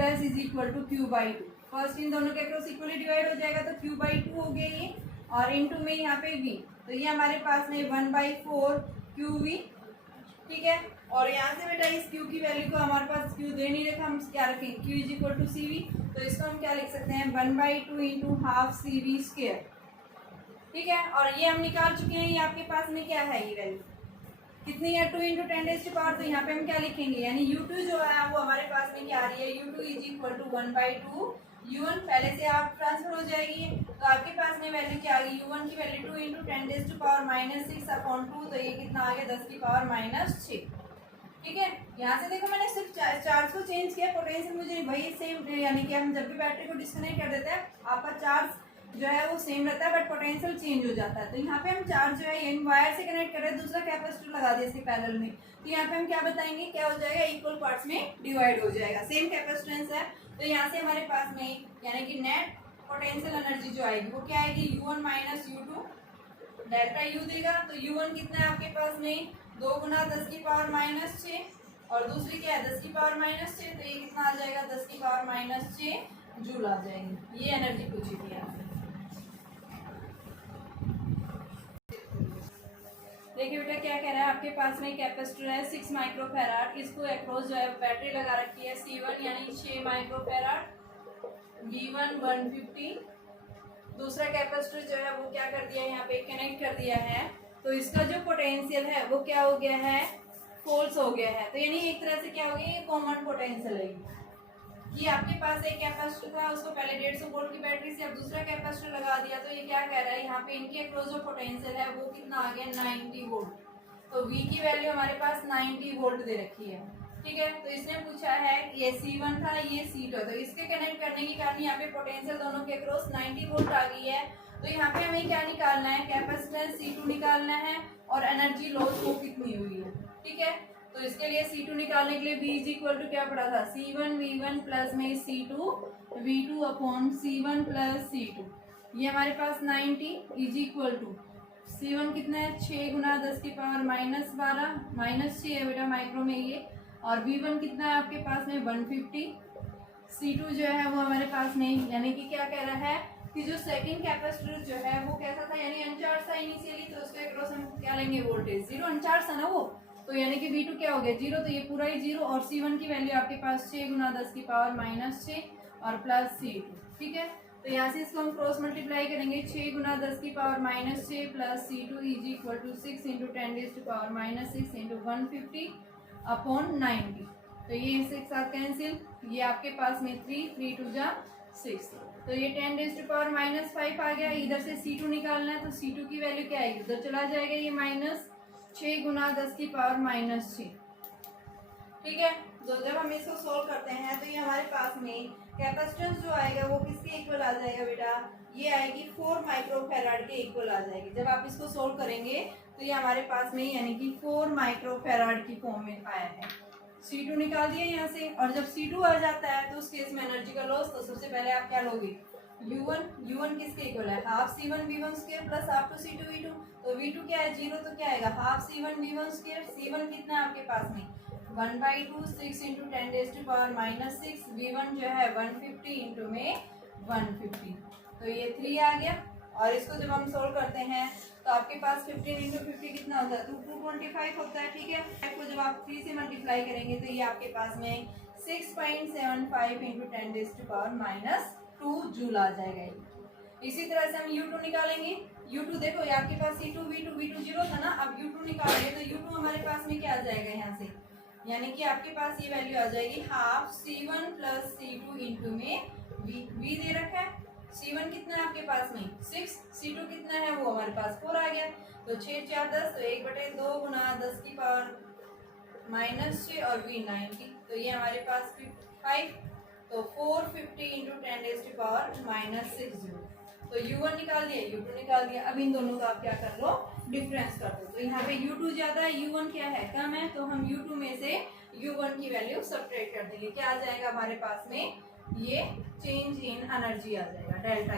Q/2, फर्स्ट इन दोनों के अक्रॉस इक्वली डिवाइड हो जाएगा तो Q/2 हो गया ये, और इनटू में यहाँ पे V, तो ये हमारे पास में 1/4 QV। ठीक है, और यहाँ से बेटा इस Q की वैल्यू को हमारे पास Q दे नहीं रखा, हम क्या रखेंगे Q = CV, तो इसको हम क्या लिख सकते हैं 1/2 इंटू हाफ CV²। ठीक है, और ये हम निकाल चुके हैं, ये आपके पास में क्या है, ये वैल्यू कितनी है 2 इंटू 10⁻⁴, तो यहाँ पे हम क्या लिखेंगे, यानी U2 जो है वो हमारे पास में क्या आ रही है, U2 = 1/2 U1, पहले से आप ट्रांसफर हो जाएगी, तो आपके पास में वैल्यू क्या आ गई, U1 की वैल्यू 2 इंटू 10⁻⁻6/2, तो ये कितना आ गया 10 की पावर -6। ठीक है, यहाँ से देखो मैंने सिर्फ चार्ज को चेंज किया, पोटेंशियल मुझे वही सेम, यानी कि हम जब भी बैटरी को डिस्कनेक्ट कर देते हैं आपका चार्ज जो है वो सेम रहता है बट पोटेंशियल चेंज हो जाता है। तो यहाँ पे हम चार्ज जो है ये वायर से कनेक्ट कर रहे हैं, दूसरा कैपेसिटर लगा दिया इसके पैरेलल में, तो यहाँ पे हम क्या बताएंगे, क्या हो जाएगा, इक्वल पार्ट्स में डिवाइड हो जाएगा, सेम कैपेसिटेंस है, तो यहाँ से हमारे पास में यानी कि नेट पोटेंशियल एनर्जी जो आएगी वो क्या आएगी, U1 - U2, डेल्टा U देगा, तो U1 कितना है आपके पास में 2 गुना 10 की पावर -6, और दूसरी क्या है 10 की पावर -6, तो ये कितना आ जाएगा 10 की पावर -6 जूल आ जाएगी। ये एनर्जी पूछी थी आपसे। देखिए बेटा क्या कह रहा है, आपके पास में कैपेसिटर है 6 माइक्रोफैराड, इसको अक्रॉस जो है बैटरी लगा रखी है C1 यानी 6 माइक्रोफैराड, V1 150। दूसरा कैपेसिटर जो है वो क्या कर दिया है यहाँ पे कनेक्ट कर दिया है, तो इसका जो पोटेंशियल है वो क्या हो गया है फॉल्स हो गया है। तो यानी एक तरह से क्या हो गया, ये कॉमन पोटेंशियल है कि आपके पास एक कैपेसिटर था, उसको पहले 150 वोल्ट की बैटरी से अब दूसरा कैपेसिटर लगा दिया, तो ये क्या कह रहा है यहाँ पे इनके अक्रॉस जो पोटेंशियल है वो कितना आ गया 90 वोल्ट। तो V की वैल्यू हमारे पास 90 वोल्ट दे रखी है, ठीक है। तो इसने पूछा है ये C1 था ये C2, तो इसके कनेक्ट करने के कारण यहाँ पे पोटेंशियल दोनों के अक्रॉस 90 वोल्ट आ गई है। तो यहाँ पे हमें क्या निकालना है, कैपेसिटेंस C2 निकालना है और एनर्जी लॉस वो कितनी हुई है, ठीक है। तो इसके लिए C2 निकालने के लिए V इज इक्वल टू क्या पड़ा था C1 V1 प्लस में C2 V2 upon C1 plus C2। ये हमारे पास 90 इज इक्वल टू C1 कितना है 6 गुना 10 की पावर -12 -6 है बेटा माइक्रो में ये, और V1 कितना है आपके पास में 150। C2 जो है वो हमारे पास नहीं, यानी कि क्या कह रहा है कि जो सेकंड कैपेसिटर जो है वो कैसा था यानी अनचार्ज था इनिशियली, तो उसके अक्रॉस हम क्या लेंगे वोल्टेज 0, अनचार्ज था ना वो, तो यानी कि V2 क्या हो गया 0, तो ये पूरा ही 0। और C1 की वैल्यू आपके पास 6 गुना 10 की पावर -6 और प्लस C2, ठीक है। तो यहाँ से इसको हम क्रॉस मल्टीप्लाई करेंगे, 6 गुना 10 की power -6 plus C2 is equal to 6 into 10 raise to power -6 into 150 upon 90। तो ये इसके साथ कैंसिल, ये आपके पास में 3 2 जा 6, तो ये 10 रेज़ टू पावर -5 आ गया। इधर से C2 निकालना है, तो C2 की वैल्यू क्या आएगी उधर चला जाएगा, ये -6 गुना 10 की पावर -6, ठीक है। तो जब हम इसको सोल्व करते हैं तो ये हमारे पास में कैपेसिटेंस जो आएगा वो किसके इक्वल आ जाएगा बेटा, ये आएगी 4 माइक्रोफैराड के इक्वल आ जाएगी। जब आप इसको सोल्व करेंगे तो ये हमारे पास में यानी कि 4 माइक्रोफैराड की फॉर्म में आया है। C2 निकाल दिया यहाँ से, और जब C2 आ जाता है तो उस केस में एनर्जी का लॉस, तो सबसे पहले आप क्या लोगे U1 किसके इक्वल है half C1 V1 square plus half to C2 V2। तो V2 क्या है 0, तो क्या आएगा half C1 V1 square. C1 कितना है आपके पास में 1/2 6 into 10 raise to power -6, V1 जो है 150 इंटू में 150, तो ये 3 आ गया। और इसको जब हम सोल्व करते हैं तो आपके पास 15 इंटू 50 कितना होता है 225 होता है, ठीक है। 5 को जब आप 3 से मल्टीप्लाई करेंगे तो ये आपके पास में 6.75 into 10 raise to power -2 joule आ जाएगा। इसी तरह से हम U2 निकालेंगे। U2 देखो ये आपके पास C2 V2 0 था ना, अब U2 निकालेंगे तो U2 हमारे पास में क्या आ जाएगा यहाँ से, यानी कि आपके पास ये वैल्यू आ जाएगी half C1 plus C2 into में V दे रखा है। C1 कितना है आपके पास में 6, C2 कितना है वो हमारे पास 4 आ गया, तो 6 4 10, तो 1/2 गुना 10 की पावर -6 और V 90, तो ये हमारे पास 5, तो 450 into 10 raise to power -6 joule. तो U1 निकाल दिया U2 निकाल दिया। अब इन दोनों का आप क्या कर लो डिफरेंस कर दो, तो यहाँ पे U2 ज्यादा है U1 क्या है कम है, तो हम U2 में से U1 की वैल्यू सब्ट्रैक्ट कर देंगे। क्या आ जाएगा हमारे पास में, ये चेंज इन एनर्जी आ जाएगा डेल्टा।